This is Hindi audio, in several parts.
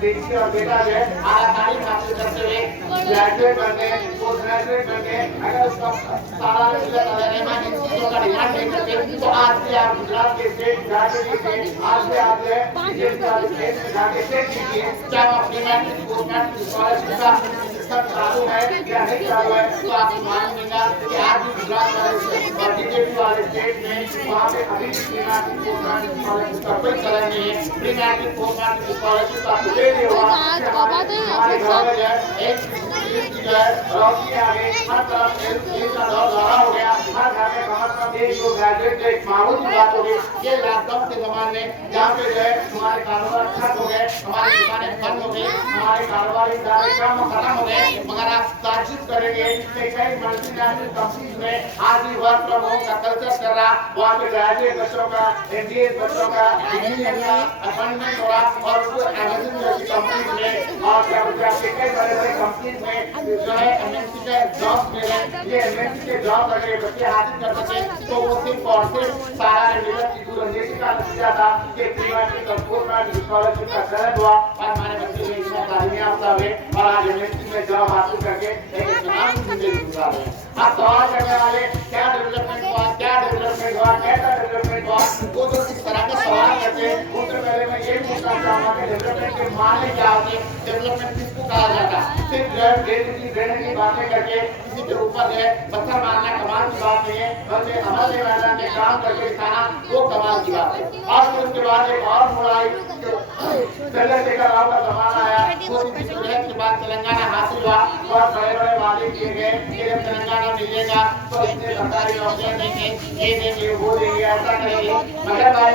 बेटी और बेटा जो है आला तालीम हासिल करते हुए ग्रेजुएट बन गए, पोस्ट ग्रेजुएट बन गए, अगर उसका सारा रहमान इन चीजों का डिमांड नहीं करते तो आज भी आप गुजरात के स्टेट ग्रेजुएट थे, आज भी आप जो है स्टेट में जाके चेक कीजिए क्या अपनी मैट्रिक पोस्ट मैट्रिक स्कॉलरशिप का सिस्टम चालू है या नहीं चालू है, तो आपको मालूम मिलेगा कि आज भी गुजरात वाले बीजेपी वाले स्टेट में वहाँ पे अभी भी pre matric post matric scholarship का कोई चलन नहीं है। Pre matric post matric scholarship का दे दिया हमारे गाँव में जो है एक जो है रोशनी आ गई, हर तरफ एक का दौर लगा हो गया, हर घर में कम एक दो ग्रेजुएट एक माहौल की बात हो गई। ये लॉकडाउन के जमाने में जहाँ पे जो है हमारे कारोबार ठप हो गए, हमारी दुकानें बंद हो गई, हमारे कारोबारी इदारे काम खत्म हो गए, मगर आप ताज्जुब करेंगे कि कई मल्टीनेशनल कंपनीज में आज भी वर्क फ्रॉम होम का कल्चर चल रहा, वहाँ पे ग्रेजुएट बच्चों का, एमबीए बच्चों का, इंजीनियर का अपॉइंटमेंट हो रहा और उसको अमेज़न जैसी कंपनीज में और क्या बोलते हैं कई बड़े-बड़े कंपनीज में जो है एमएनसी के जॉब मिल रहे, ये एमएनसी के जॉब अगर बच्चे हासिल कर सके तो वो सिर्फ और सिर्फ सारा रेगुलर की दूरंदेशी का नतीजा था कि प्री मैट्रिक और पोस्ट मैट्रिक स्कॉलरशिप का चयन हुआ और हमारे बच्चे जो इसमें तालीम याफ्ता हुए और आज एमएनसी में जॉब हासिल करके एक इस्लाम की जिंदगी गुजार रहे हैं। अब सवाल करने वाले क्या डेवलपमेंट हुआ, क्या डेवलपमेंट हुआ, कैसा डेवलपमेंट हुआ, वो जो इस तरह के सवाल करते हैं उससे पहले मैं ये पूछना चाहूँगा कि डेवलपमेंट के मायने क्या होते हैं, डेवलपमेंट किसको कहा जाता है। सिर्फ देने की बातें करके किसी के ऊपर जो है पत्थर मारना कमाल की बात नहीं है, बल्कि अमल के मैदान में काम करके दिखाना वो कमाल की बात है। और फिर उसके बाद एक और मुड़ाई चंद्रशेखर राव का जमाना आया, के बाद तेलंगाना हासिल हुआ और बड़े-बड़े वादे किए गए कि जब तेलंगाना मिलेगा तो इतने सरकारी नौकरियां देंगे, ये देंगे, वो देंगे, ऐसा करेंगे। मगर भाई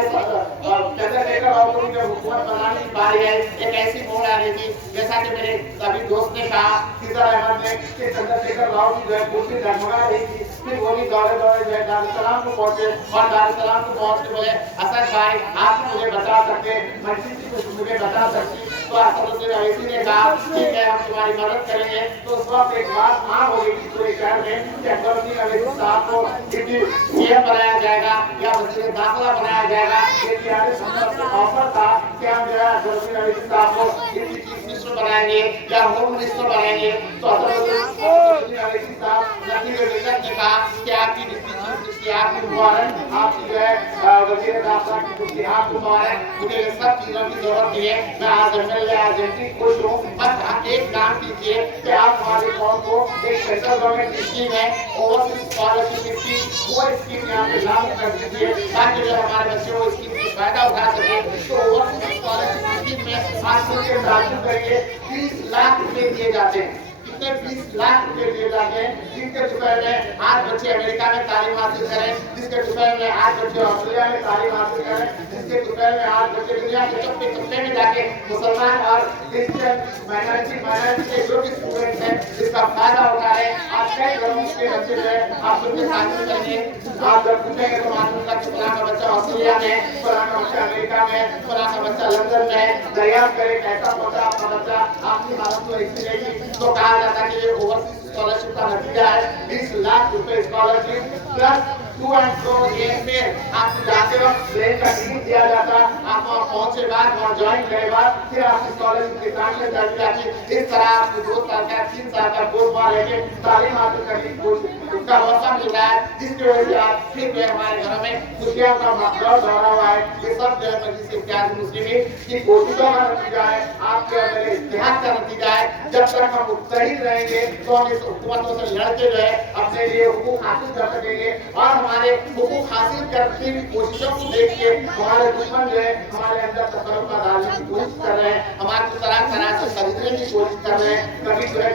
चंद्रशेखर राव को जब हुकूमत बनाने की बारी आई एक ऐसी मोड़ आ रही थी जैसा कि मेरे सभी दोस्त ने कहा, सीता अहमद ने कि चंद्रशेखर राव की जो है कुर्सी डगमगा रही थी, फिर वो भी दौड़े-दौड़े जो है दारुसलाम को पहुंचे और दारुसलाम को पहुंचते बोले असद भाई आप मुझे बता सकते, मुझे बता सकती, तो असदुद्दीन अवैसी ने कहा ठीक है हम तुम्हारी मदद करेंगे। तो उस वक्त एक बात मांग हो गई पूरे शहर में कि असदुद्दीन अवैसी साहब को सीएम बनाया जाएगा या वजीर दाखिला बनाया जाएगा। ये तिहाड़ी संसद का ऑफर था कि हम जो है असदुद्दीन अवैसी साहब को डिप्टी चीफ मिनिस्टर बनाएंगे या होम मिनिस्टर बनाएंगे। तो असदुद्दीन अवैसी साहब नसीब ने कहा कि आपकी डिप्टी चीफ मिनिस्टर आपकी मुबारक, आपकी जो है वजीर दाखिला की कुर्सी आपको मुबारक, मुझे ये सब चीजों की जरूरत नहीं है, मैं आज एमएलए एजेंसी खुश हूँ, बस आप एक काम कीजिए कि आप हमारे कौन को एक सेंट्रल गवर्नमेंट स्कीम है ओवरसीज स्कॉलरशिप स्कीम, वो स्कीम यहाँ पे लागू कर दीजिए ताकि जो हमारे बच्चे वो स्कीम से फायदा उठा सके। तो ओवरसीज स्कॉलरशिप स्कीम में आज के लागू करिए 30 लाख रुपए दिए जाते हैं, 20 लाख रुपए दिए जाते हैं, जिसके दुपहर में आज बच्चे अमेरिका में तालीम हासिल करें, जिसके दुपहर में आज बच्चे ऑस्ट्रेलिया में तालीम हासिल करें, जिसके दुपहर में आज बच्चे दुनिया के चौथे कस्बे में जाके मुसलमान और क्रिश्चियन माइनॉरिटी के जो भी स्टूडेंट्स हैं जिसका फायदा उठा रहे हैं। आज कई लोगों के बच्चे जो है आप उनके हासिल करेंगे, आप जब पूछेंगे तो मालूम का फलां का बच्चा ऑस्ट्रेलिया में, फलां का बच्चा अमेरिका में, फलां का बच्चा लंदन में, दरियाफ्त करें कैसा पहुंचा आपका बच्चा, आपकी हालत तो ऐसी रहेगी। तो कहा जाता है कि ये ओवरसीज स्कॉलरशिप का नतीजा है 20 लाख रुपए scholarship plus two and fro में आप जाते वक्त ट्रेन का टिकट दिया जाता, आप वहाँ पहुंचे बाद वहाँ ज्वाइन करे बाद फिर आपकी स्कॉलरशिप की ट्रांसफर जाती जाती। इस तरह आपको 2 साल का 3 साल का कोर्स वहाँ लेके तालीम हासिल करने की उसका मौका मिल रहा है, जिसकी वजह से आज फिर जो हमारे घरों में खुशियों का माहौल दौरा हुआ है। ये सब जो है मजलिस इत्तेहाद मुस्लिमीन की कोशिशों का नतीजा है, आपके और मेरे इत्तेहाद का नतीजा है। जब तक हम मुत्तहिद रहेंगे तो हम इस हुकूमतों से लड़के जो है अपने लिए हुकूक हासिल कर सकेंगे और हमारे हुकूक हासिल करने की कोशिशों को देख के हमारे दुश्मन जो है हमारे अंदर तफर्रुक़ डालने की कोशिश कर रहे हैं, हमारे को तरह से खरीदने की कोशिश कर रहे हैं। कभी जो है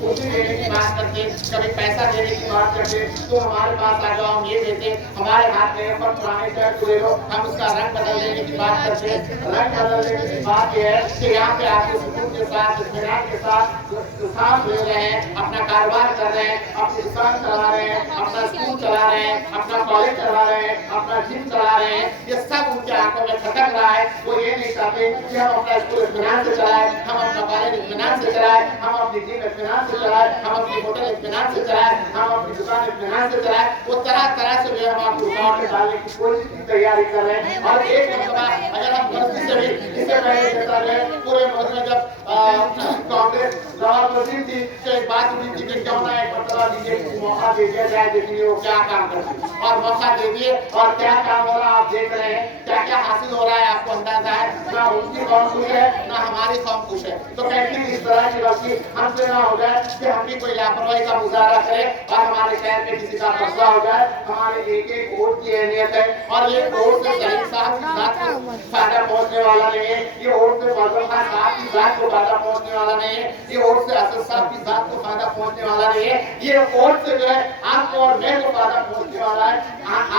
कुर्सी देने की बात करते, कभी पैसा देने की बात करते, तो हमारे पास आ जाओ हम ये देते, हमारे हाथ में पर पुराने शर्ट को ले लो, हम उसका रंग बदल देने की बात करते। रंग बदल देने की बात यह है कि यहाँ पे आपके सुकून के साथ इत्मीनान के साथ सांस ले रहे हैं, अपना कारोबार कर रहे हैं, अपनी दुकान चला रहे हैं, अपना स्कूल चला रहे हैं, अपना कॉलेज चला रहे हैं, अपना जिम चला रहे हैं। ये सब उनके आंखों में खटक रहा है। वो ये नहीं चाहते कि हम अपना स्कूल इत्मीनान से चलाएं, हम अपना कॉलेज इत्मीनान से चलाएं, हम अपनी जिम इत्मीनान से चलाएं, हम अपनी होटल इत्मीनान से चलाएं, हम अपनी दुकान इत्मीनान से चलाएं। वो तरह से हम आपको रुकावट में डालने की कोशिश की तैयारी कर रहे हैं। और एक मरतबा अगर हम गलती से भी इससे पहले पूरे वजीर थी तो एक बात हुई थी कि क्यों ना एक मतलब दीजिए मौका दे दिया जाए, देखिए वो क्या काम करती है और मौका दे दिए और क्या काम हो रहा है आप देख रहे हैं, क्या क्या हासिल हो रहा है आपको अंदाजा है। ना उनकी कौम खुश है ना हमारी कौम खुश है। तो कहती इस तरह की गलती हमसे ना हो जाए कि हम भी कोई लापरवाही का मुजाहरा करें और हमारे शहर में किसी का मसला हो जाए। हमारे एक एक वोट की अहमियत है और ये वोट से सलीम साहब की जात को फायदा पहुंचने वाला नहीं है, ये वोट से फजल खान साहब की जात को फायदा पहुंचने वाला नहीं है, ये वोट से असद साहब की जात को फायदा पहुंचने वाला नहीं है, ये वोट से जो है आपको और मैं को फायदा पहुंचने वाला है,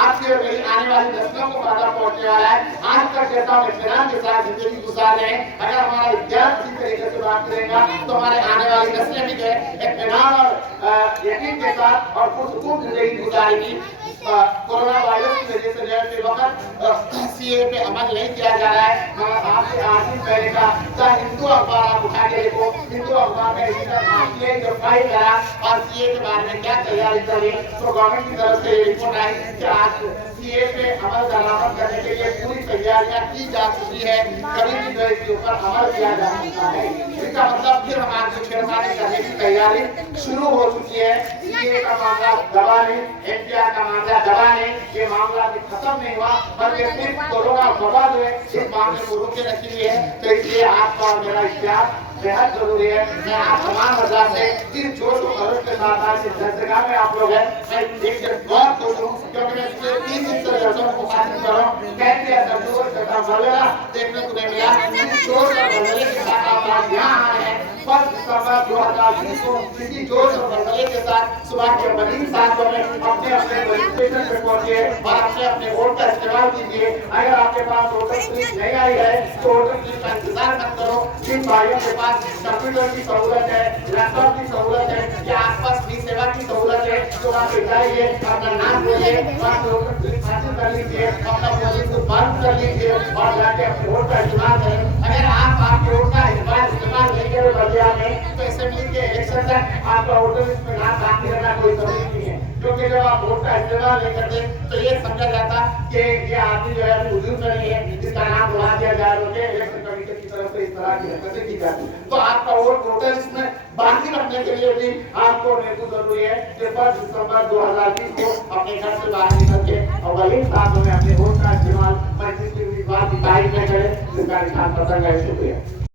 आपसे और मेरी आने वाली नस्लों को फायदा पहुंचने वाला है। आज तक जैसा हम इत्मीनान के साथ जिंदगी गुजार रहे हैं, अगर हमारा इतिहास इसी तरीके से बात करेगा तो हमारे आने वाली नस्लें भी जो है इत्मीनान और यकीन के साथ और पुरसुकून जिंदगी गुजारेगी। कोरोना वायरस की वजह से जो वक्त सीए पे अमल नहीं किया जा रहा है, मगर आपसे 8 दिन पहले का हिंदू अखबार आप उठा के देखो, हिंदू अखबार में सीए जो फाइल करा और सीए के बारे में क्या तैयारी चली, तो गवर्नमेंट की तरफ से रिपोर्ट आई कि आज सीए पे अमल दरामद करने के लिए पूरी तैयारियां की जा चुकी है, कभी भी जो इसके ऊपर अमल किया जा सकता है। इसका मतलब फिर हमारी छेड़छाड़ी करने की तैयारी शुरू हो चुकी है। सीए का मामला दबा नहीं, एनपीआर का मामला दबा नहीं, ये मामला भी खत्म नहीं हुआ, बल्कि सिर्फ कोरोना वबा जो है इस मामले को रोके रखी हुई है। तो इसलिए आपका और मेरा इख्तियार बेहद जरूरी है। मैं आप तमाम हजरात से इस जोश और खरोश के साथ आज इस दरगाह में आप लोग हैं, मैं एक बहुत खुश हूँ क्योंकि मैं पिछले 3 दिन से दर्शकों को मुखातिब कर रहा हूँ, कहते हैं दर्शकों का मलबला देखने को नहीं मिला। इस जोश और मलबले के साथ आप आज यहाँ आए हैं। 1 दिसंबर 2020 को इसी जोश और मलबले के साथ सुबह के 3 सातों में अपने अपने रजिस्ट्रेशन पे पहुंचे और अपने अपने वोट का इस्तेमाल कीजिए। अगर आपके पास वोटर स्लिप नहीं आई है तो वोटर स्लिप का इंतजार मत करो। जिन भाइयों के पास कंप्यूटर की सहूलत है, लैपटॉप की सहूलत है या आसपास भी सेवा की सहूलत है तो वहाँ पे जाइए, अपना नाम बोलिए, वहाँ पे वोटर स्लिप हासिल कर लीजिए, अपना पोलिंग को बंद कर लीजिए और जाके अपने वोट का इस्तेमाल करें। अगर आप आपके वोट का इस्तेमाल नहीं करें बल्दिया में तो असेंबली के इलेक्शन तक आपका वोटर लिस्ट में नाम दाखिल करना कोई जरूरी नहीं है, क्योंकि जब आप वोट का इस्तेमाल नहीं करते तो ये समझा जाता कि ये आदमी जो है वजूद में नहीं है, जिसका नाम बुला दिया जा रहा है। इलेक्शन कमीशन की तरफ से इस तरह की हरकतें की जाती है। तो आपका वोट वोटर लिस्ट में बाकी रखने के लिए भी आपको नेतृत्व जरूरी है कि 1 दिसंबर 2020 को अपने घर से बाहर निकल के और वही साथ में अपने वोट का इस्तेमाल 25 की तारीख में करें, जिसका निशान पसंद है। शुक्रिया।